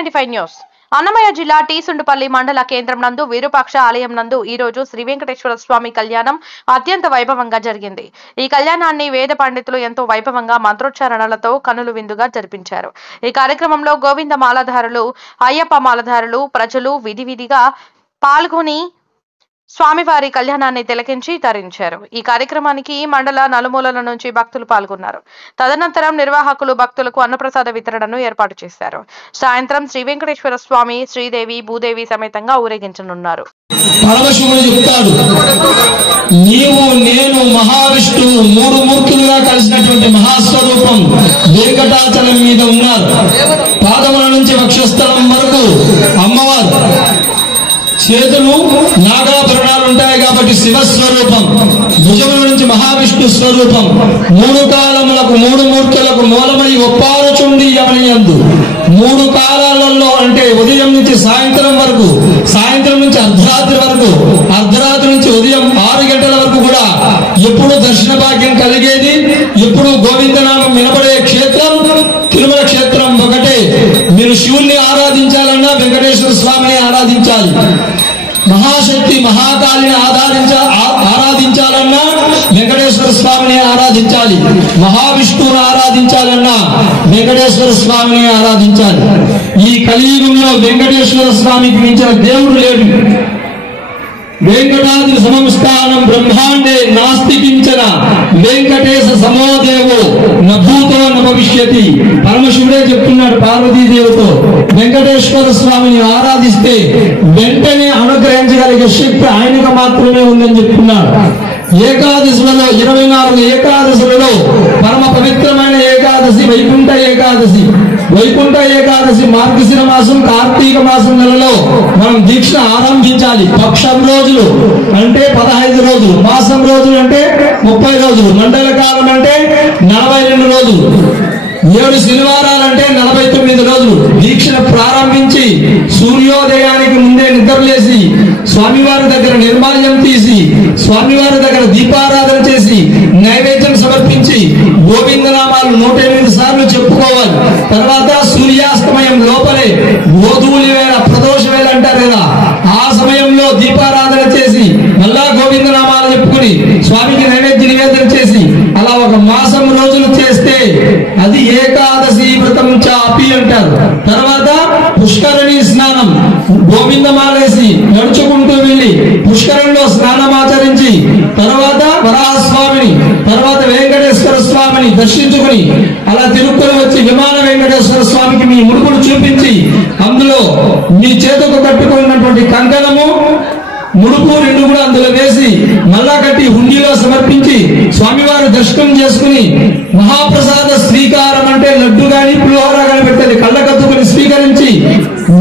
T95 news Annamayya జిల్లా టీసుండుపల్లి మండల కేంద్రం నందు విరూపాక్ష ఆలయం నందు ఈ రోజు శ్రీ వెంకటేశ్వర స్వామి కళ్యాణం అత్యంత వైభవంగా జరిగింది। ఈ కళ్యాణాన్ని వేద పండితులు ఎంతో వైభవంగా మంత్రోచ్చారణలతో కనులు విందుగా జరిపించారు। ఈ కార్యక్రమంలో గోవింద మాలధారులు, అయ్యప్ప మాలధారులు, ప్రజలు విధివిధిగా పాల్గొని స్వామివారి కళ్యాణాన్ని తిలకించి తరించారు। ఈ కార్యక్రమానికి మండల నలుమూలల నుంచి భక్తులు పాల్గొన్నారు। తదనంతరం నిర్వాహకులు భక్తులకు అన్నప్రసాద వితరణను ఏర్పాటు చేశారు। సాయంత్రం శ్రీ వెంకటేశ్వర స్వామి, శ్రీదేవి, భూదేవి సమేతంగా ఊరేగించనున్నారు। పరమశివుడు చెప్తాడు, నీవు నేను మహావిష్ణువు మూడు మూర్తులుగా కలిసినటువంటి మహాస్వరూపం వెంకటాచలం మీద ఉన్నారు। పాదముల నుంచి వక్షస్థలం వరకు అమ్మవారు, చేతులు నాగాభరణాలు ఉంటాయి కాబట్టి శివస్వరూపం, భుజముల నుంచి మహావిష్ణు స్వరూపం, మూడు కాలములకు మూడు మూర్తులకు మూలమై ఒప్పారుచుండి యమనియందు మూడు కాలాలలో అంటే ఉదయం నుంచి సాయంత్రం వరకు, సాయంత్రం నుంచి అర్ధరాత్రి వరకు, అర్ధరాత్రి నుంచి ఉదయం 6 గంటల వరకు కూడా ఎప్పుడు దర్శన భాగ్యం కలిగేది, ఎప్పుడు గోవిందనామం వినబడే క్షేత్రం తిరుమల క్షేత్రం ఒకటే। మీరు శివుణ్ణి ఆరాధించాలన్నా వెంకటేశ్వర స్వామిని ఆరాధించాలి, మహాశక్తి మహాకాళిని ఆరాధించాలన్నా వెంకటేశ్వర స్వామిని ఆరాధించాలి, మహావిష్ణువుని ఆరాధించాలన్నా వెంకటేశ్వర స్వామిని ఆరాధించాలి। ఈ కలియుగంలో వెంకటేశ్వర స్వామికి మించిన దేవుడు లేడు। వెంకటాద్రి సమం స్థానం బ్రహ్మాండే నాస్తి కించన వెంకటేశ సమోదేవో నభూతో న భవిష్యతి। పరమశివుడే చెప్తున్నాడు పార్వతీదేవితో, వెంకటేశ్వర స్వామిని ఆరాధిస్తే వెంటనే అనుగ్రహించగలిగే శక్తి ఆయనకు మాత్రమే ఉందని చెప్తున్నాడు। ఏకాదశులలో 24 ఏకాదశులలో పరమ పవిత్రమైన ఏకాదశి వైకుంఠ ఏకాదశి। వైకుంఠ ఏకాదశి మార్గశిర మాసం కార్తీక మాసం నెలలో మనం దీక్ష ఆరంభించాలి। పక్షం రోజులు అంటే 15 రోజులు, మాసం రోజులు అంటే 30 రోజులు, మండల కాలం అంటే 42 రోజులు, 7 శనివారాలంటే 49 రోజులు దీక్షను ప్రారంభించి సూర్యోదయానికి ముందే నిద్రలేసి స్వామివారి దగ్గర నిర్మాల్యం తీసి స్వామివారి దగ్గర దీపారాధన చేసి నైవేద్యం సమర్పించి గోవిందనామాలు 108 సార్లు చెప్పుకోవాలి। తర్వాత సూర్యాస్తమయం లోపలే గోధూళి వేళ, ప్రదోష వేళ అంటారు కదా, ఆ సమయంలో దీపారాధన చేసి మళ్ళా గోవిందనామాలు చెప్పుకుని స్వామికి నైవేద్య నివేదన చేసి అలా ఒక మాసం రోజులు చేస్తే అది ఏకాదశి వ్రతం చాపి అంటారు। తర్వాత పుష్కరిణి స్నానం, గోవిందమాలేసి నడుచుకుంటూ వెళ్ళి పుష్కరంలో స్నానం ఆచరించి తర్వాత వరాహస్వామిని, తర్వాత వెంకటేశ్వర స్వామిని దర్శించుకుని అలా తిరుక్కుని వచ్చి విమాన వెంకటేశ్వర స్వామికి మీ ముడుపులు చూపించి అందులో మీ చేతుకు కట్టుకున్నటువంటి కంకణము ముడుపు 2 కూడా అందులో వేసి మళ్ళా కట్టి హుండీలో సమర్పించి స్వామివారి దర్శనం చేసుకుని మహాప్రసాద స్వీకారం అంటే లడ్డు గాని పులిహోర గాని పెట్టేది కళ్ళకత్తుకుని స్వీకరించి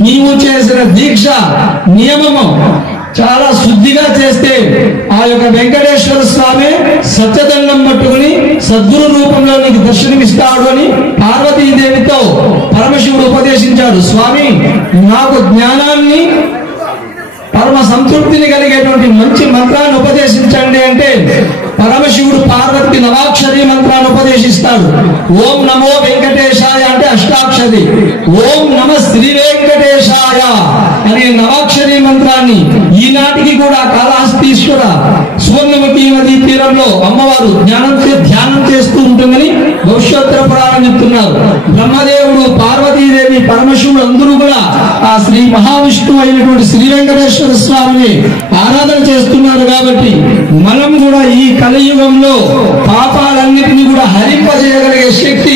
నీవు చేసిన దీక్ష నియమము చాలా శుద్ధిగా చేస్తే ఆ యొక్క వెంకటేశ్వర స్వామి సత్యదండం పట్టుకుని సద్గురు రూపంలో నీకు దర్శనమిస్తాడు అని పార్వతీదేవితో పరమశివుడు ఉపదేశించాడు। స్వామి నాకు జ్ఞానాన్ని పరమ సంతృప్తిని కలిగేటువంటి మంచి మంత్రాన్ని ఉపదేశించండి అంటే పరమశివుడు పార్వతికి నవాక్షరి మంత్రాన్ని ఉపదేశిస్తాడు। ఓం నమో వెంకటేశాయ అంటే అష్టాక్షరి, ఓం నమ శ్రీ వెంకటేశాయ అనే నవాక్షరి మంత్రాన్ని ఈనాటికి కూడా కాళహస్తీశ్వర సువర్ణముఖి నదీ తీరంలో అమ్మవారు ధ్యానం చేస్తూ ఉంటుందని భవిష్యోత్తర పురాణం చెప్తున్నారు। బ్రహ్మదేవుడు, పార్వతీదేవి, పరమశివుడు అందరూ కూడా ఆ శ్రీ మహావిష్ణువు అయినటువంటి శ్రీ వెంకటేశ్వర స్వామిని ఆరాధన చేస్తున్నారు కాబట్టి మనం కూడా ఈ కలియుగంలో పాపాలన్నిటినీ కూడా హరింపజేయగలిగే శక్తి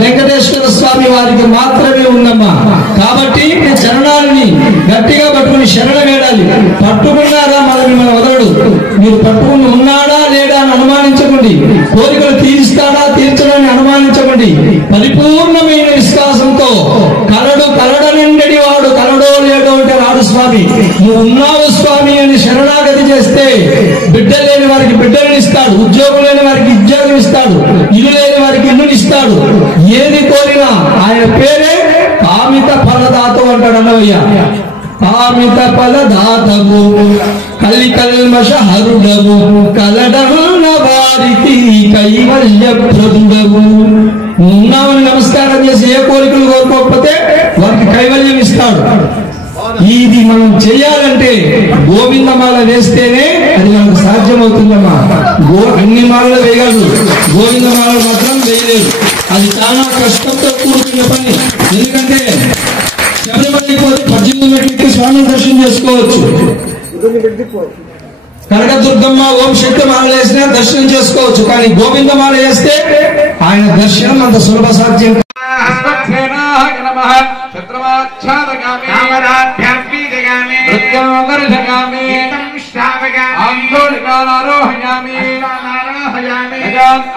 వెంకటేశ్వర స్వామి వారికి మాత్రమే ఉందమ్మా। కాబట్టి చరణాలని గట్టిగా పట్టుకుని శరణ వేడాలి। పట్టుకున్నారా మనల్ని మన వదలడు, మీరు పట్టుకుని ఉన్నాడా లేడా అని అనుమానించకండి, కోరికలు తీరుస్తాడా తీర్చడాన్ని అనుమానించకండి, పరిపూర్ణమైన విశ్వాసంతో కలడనండడి వాడు కలడో లేడో అంటే రాడు స్వామి, నువ్వు ఉన్నావు స్వామి అని శరణాగతి చేస్తే బిడ్డ లేని వారికి బిడ్డలను ఇస్తాడు, ఉద్యోగం లేని వారికి ఉద్యోగం ఇస్తాడు, ఇల్లు లేని వారికి ఇల్లుని ఇస్తాడు, ఏది కోరినా ఆయన పేరే కామిత ఫలదాత అంటాడు అన్నవయ్య। కామిత ఫలదాతవు కలికల్మష హరుడవు కలడన్న వారికి కైవల్య ప్రదుడవు। ఉన్నామని నమస్కారం చేసి ఏ కోరికలు కోరుకోకపోతే వారికి కైవల్యం ఇస్తాడు. ఇది మనం చేయాలంటే గోవిందమాల వేస్తేనే అది మనకు సాధ్యమవుతుందమ్మా. అన్ని మాలలు వేయగలరు, గోవిందమాలలు మాత్రం వేయలేరు. అది చాలా కష్టంతో కూడుకున్న పని. ఎందుకంటే శబరిమలకి పోతే 18 మెట్లకి స్వామిని దర్శనం చేసుకోవచ్చు. కనకదుర్గమ్మ ఓం శక్తి మాల వేసినా దర్శనం చేసుకోవచ్చు. కానీ గోవిందమాల వేస్తే ఆయన దర్శనం అంత సులభ సాధ్యం.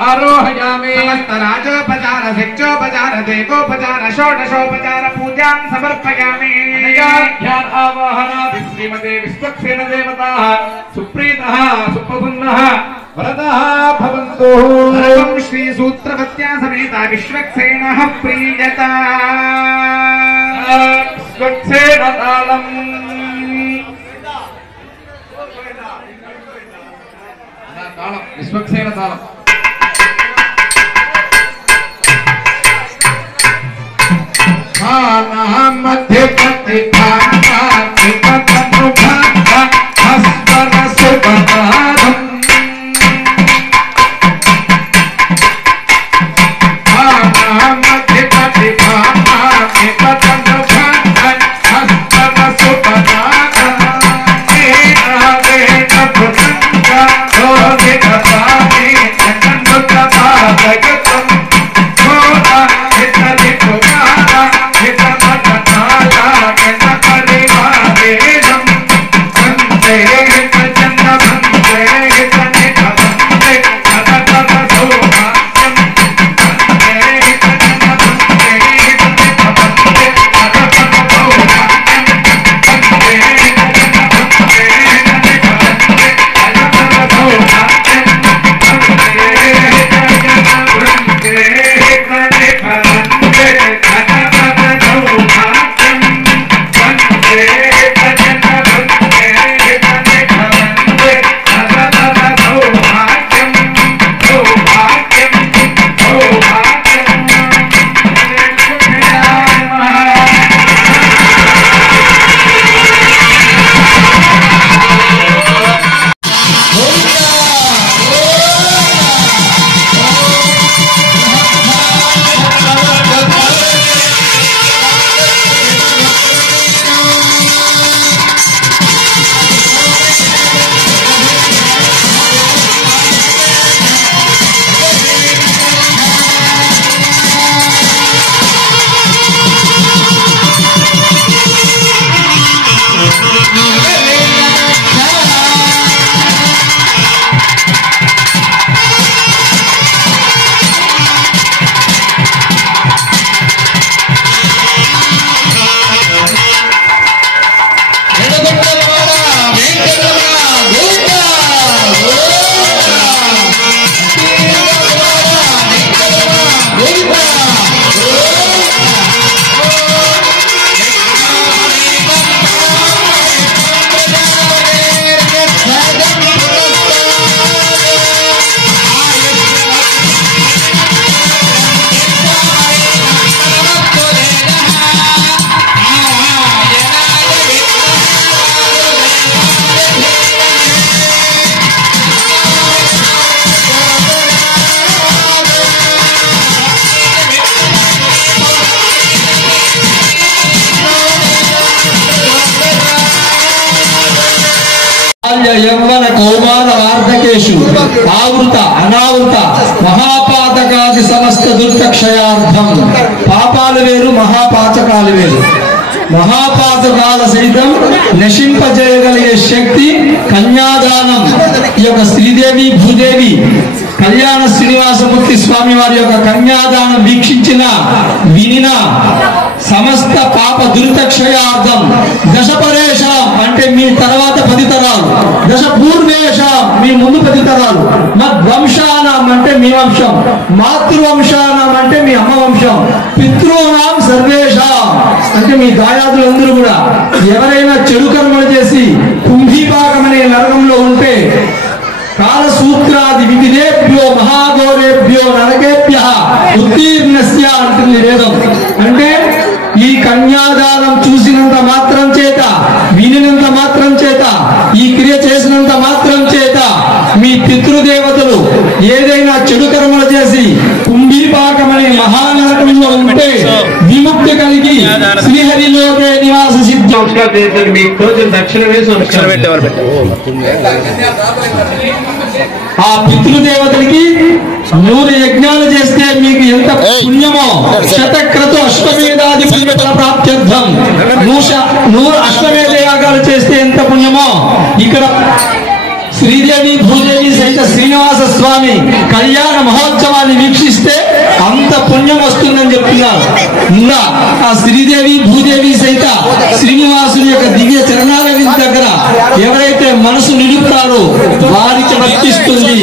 आरोहयामि समस्त राजोपचार शिक्षोपचार देवोपचार षोडशोपचार पूजां समर्पयामि। ध्यान आवाहनात् श्रीमते विश्वक्सेन देवताः सुप्रीतः सुप्रसन्नः वरदः भवन्तु। सर्वं श्री सूत्रवत्या समेता विश्वक्सेनः प्रीयता। विश्वक्सेन तालम् विश्वक्सेन तालम् मध्य యవ్వన కౌమార వార్ధకేషు ఆవృత అనావృత మహాపాతకాది సమస్త దుర్తక్షయార్థం. పాపాలు వేరు, మహాపాతకాలు వేరు. మహాపాతకాల సైతం నశింపజేయగలిగే శక్తి కన్యాదానం. ఈ యొక్క శ్రీదేవి భూదేవి కళ్యాణ శ్రీనివాసమూర్తి స్వామి వారి యొక్క కన్యాదానం వీక్షించిన వినిన సమస్త పాప దురితక్షయార్థం. దశపరేషాం అంటే మీ తర్వాత 10 తరాలు, దశ పూర్వేషాం మీ ముందు 10 తరాలు, మద్వంశానాం అంటే మీ వంశం, మాతృవంశానాం అంటే మీ అమ్మ వంశం, పితృనాం సర్వేషాం అంటే మీ దాయాదులందరూ కూడా ఎవరైనా చెడు కర్మలు చేసి కుంభీపాకం అనే నరకంలో ఉంటే కాలసూత్రాది వివిధేభ్యో మహాఘోరేభ్యో నరకేభ్యః ఉత్తీర్ణ నివేదం అంటే ఈ కన్యాదానం చూసినంత మాత్రం చేత, వినినంత మాత్రం చేత, ఈ క్రియ చేసినంత మాత్రం చేత మీ పితృదేవతలు ఏదైనా చెడు కర్మలు చేసి కుంభీపాకమనే మహానరకంలో ఉంటే విముక్తి కలిగి శ్రీహరిలోకే నివాస సిద్ధం. మీకు రోజు దక్షిణ వేసి ఆ పితృదేవతలకి 100 యజ్ఞాలు చేస్తే మీకు ఎంత పుణ్యమో, శతక్రతు అశ్వమేధాది పుణ్య ఫల ప్రాప్త్యర్థం 100 అశ్వమేధ యాగాలు చేస్తే ఎంత పుణ్యమో ఇక్కడ శ్రీదేవి భూదేవి సహిత శ్రీనివాస స్వామి కళ్యాణ మహోత్సవాన్ని వీక్షిస్తే అంత పుణ్యం వస్తుందని చెప్తున్నారు. ఇంకా ఆ శ్రీదేవి భూదేవి సహిత శ్రీనివాసుని యొక్క దివ్య చరణాల దగ్గర ఎవరైతే మనసు నిలుపుతారో వారికి వర్తిస్తుంది.